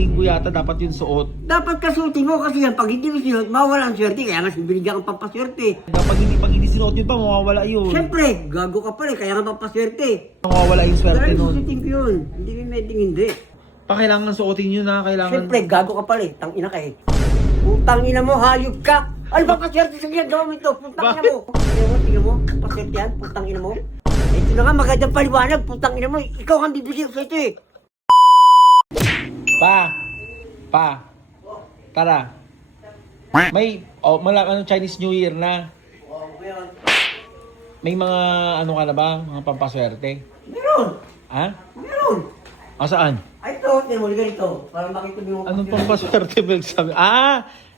linggo yata dapat yung suot. Dapat kasuotin mo kasi yan, pag hindi mo sinuot, mawala ang swerte. Kaya nga binigyan kang pampaswerte. Pag hindi sinuot yun pa, mawawala yun. Siyempre, gago ka pa rin, kaya nga pampaswerte. Mawawala yung swerte Kaya nun. susutin ko yun. Hindi may meding hindi. Kailangan suotin yun na, kailangan. Siyempre, gago ka pa rin. Tang ina ka eh. Putang ina mo, hayop ka! Ano ba paswerte sa ginagawa mo ito? Putang ina mo! Tingnan mo, paswerte yan, putang ina mo. Ito na nga, magandang paliwanag, putang ina mo. Ikaw ang bibigyan sa ito eh. Pa, tara. May, Chinese New Year na. May mga, ano ka na ba? Mga pampaswerte? Meron! Ha? Meron! Saan? Ay ito, tingnan mo, ganito. Para makita mo yung... Anong pampaswerte ba sabi?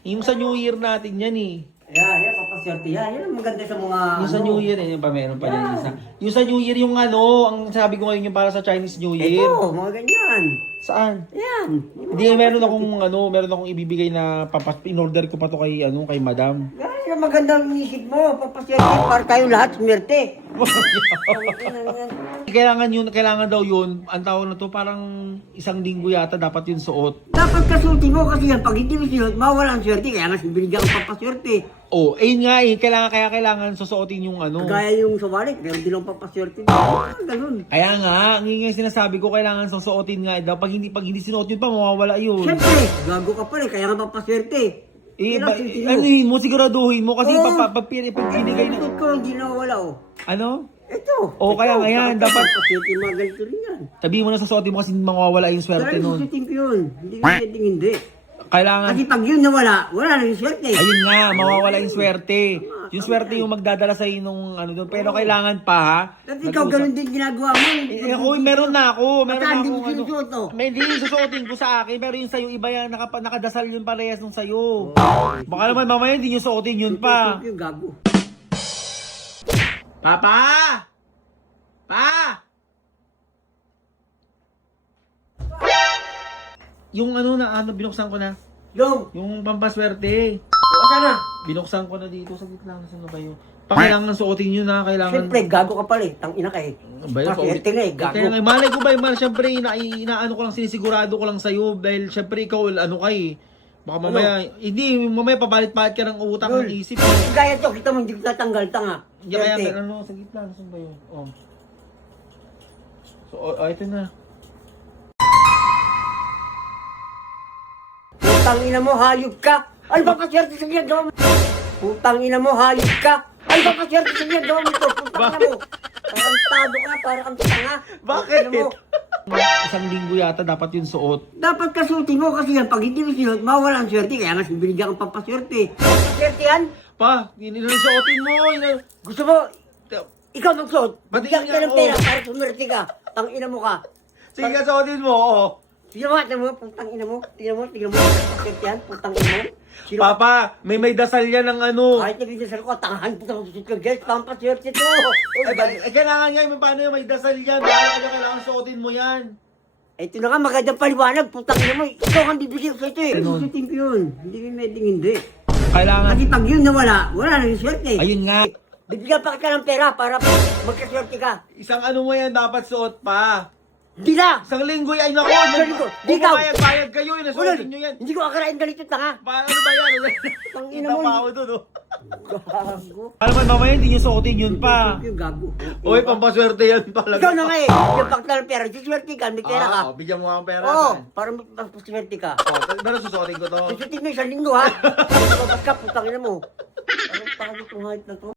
Yung sa New Year natin yan eh. Yan, papaswerte yan. Yan ang maganda sa mga... Yung sa New Year eh, yung pa meron pa yan isa. Yung sa New Year yung ano, ang sabi ko ngayon yung para sa Chinese New Year. Ito, mga ganyan. Saan? Yan. Hindi, meron akong ibibigay na in-order ko pa to kay Madam. Yan, yung magandang inisip mo. Papaswerte para tayo lahat sumerte. Kailangan daw yun. Ang tawag na to parang isang linggo yata dapat yung suot. Dapat kasuotin mo kasi yan, pag hindi mo sinuot, mawala ang swerte. Kaya nga binigyan kang pampaswerte. Oh, ayun nga eh. Kailangan susuotin yung ano. Gaya yung sa wallet, meron din ang papaswerte. Ganun. Kaya nga, yung sinasabi ko, kailangan susuotin nga daw. Pag hindi sinuot yun pa, mawawala yun. Siyempre, gago ka pa rin, kaya nga papaswerte. Anuhin mo, siguraduhin mo kasi pag binigay na... Ikot ko, hindi nawawala oh. Ano? Ito. Oo, kaya nga yan, dapat- Papaswerte, mga ganito rin yan. Sabihin mo na susuotin mo kasi mawawala yung swerte Kaya nun. susutin ko yun. Hindi ko pwedeng hindi. Kailangan... Kasi pag yun nawala, wala na yung swerte. Ayun nga, mawawala yung swerte. Yung swerte yung magdadala sa nung ano doon. Pero kailangan pa ha. Kasi ikaw ganun din ginagawa mo. Ako, meron na ako. Meron na Hindi ako. mo sinusuot oh. May hindi yung susuotin ko sa akin. Pero yung sa'yo, iba yan. Nakadasal yun parehas nung sa'yo. Baka naman mamaya hindi nyo suotin yun pa. Yung gago. Papa! Yung binuksan ko na. Yung pampaswerte. Baka na. Binuksan ko na dito. Saglit lang. Saan ba yun? Kailangan suotin yun na. Kailangan... Siyempre, gago ka pala eh. Tang ina ka eh. Paswerte nga eh, gago. Kaya nga, malay ko ba, siyempre, inaano ko lang, sinisigurado ko lang sa'yo. Dahil siyempre, ikaw, ano ka eh. Baka mamaya, hindi, mamaya pabalit-balit ka ng utak ng isip. Gaya to, kita mo, hindi ko tatanggal, tanga. Hindi kaya, sa gitna, saan ba yun? Oh. So, ito na. Putang ina mo, hayop ka! Ano ba paswerte sa ginagawa mo? Putang ina mo, hayop ka! Ano ba paswerte sa ginagawa mo ito? Putang ina mo! Parang tado ka, parang tanga. Bakit? Putang ina mo. Isang linggo yata dapat yung suot. Dapat kasuotin mo kasi yan, pag hindi mo sinuot, mawala ang swerte. Kaya nga binigyan kang pampaswerte. Pampaswerte yan? Pa, suotin mo. Gusto mo, ikaw magsuot. Ba't Bigyan hindi ka ng ako? pera para sumerte ka. Tang ina mo ka. Sige ka, suotin mo. Oo. Sino mo, tingnan mo, putang ina mo. Tingnan mo, pampaswerte yan, putang ina mo. Sino Papa, may dasal yan ng ano. kahit na binasal ko, tangahan po sa susunod ka, guys, pampaswerte to. Kailangan nga, paano yung may dasal yan? Kailangan suotin mo yan. Ito na nga, magandang paliwanag, putang ina mo. Ikaw ang bibigyan sa ito eh. Ganun. Susutin ko yun. Hindi may meding hindi. Kailangan. Kasi pag yun nawala, wala na yung swerte. Ayun nga. Bibigyan pa kita ng pera para magkaswerte ka. Isang ano mo yan, dapat suot pa. Hindi na! Isang linggo yan. Ako, Isang linggo. Di ikaw. Bayad kayo. Nasuotin nyo yan. Hindi ko akalain ganito tanga. Ano ba yan? Tang ina mo. Itapaw doon, oh. Gago. Ano man, mamaya hindi nyo suotin yun pa. Yung gago. Uy, pampaswerte yan talaga. Ikaw na nga eh. Yung pakita ng pera, siswerte ka, may pera ka. Bigyan mo ang pera. Oo, para magpaswerte ka. Pero susuotin ko to. Susutin mo isang linggo ha. Kapag ka, putang ina mo. Anong pangit itong height na to?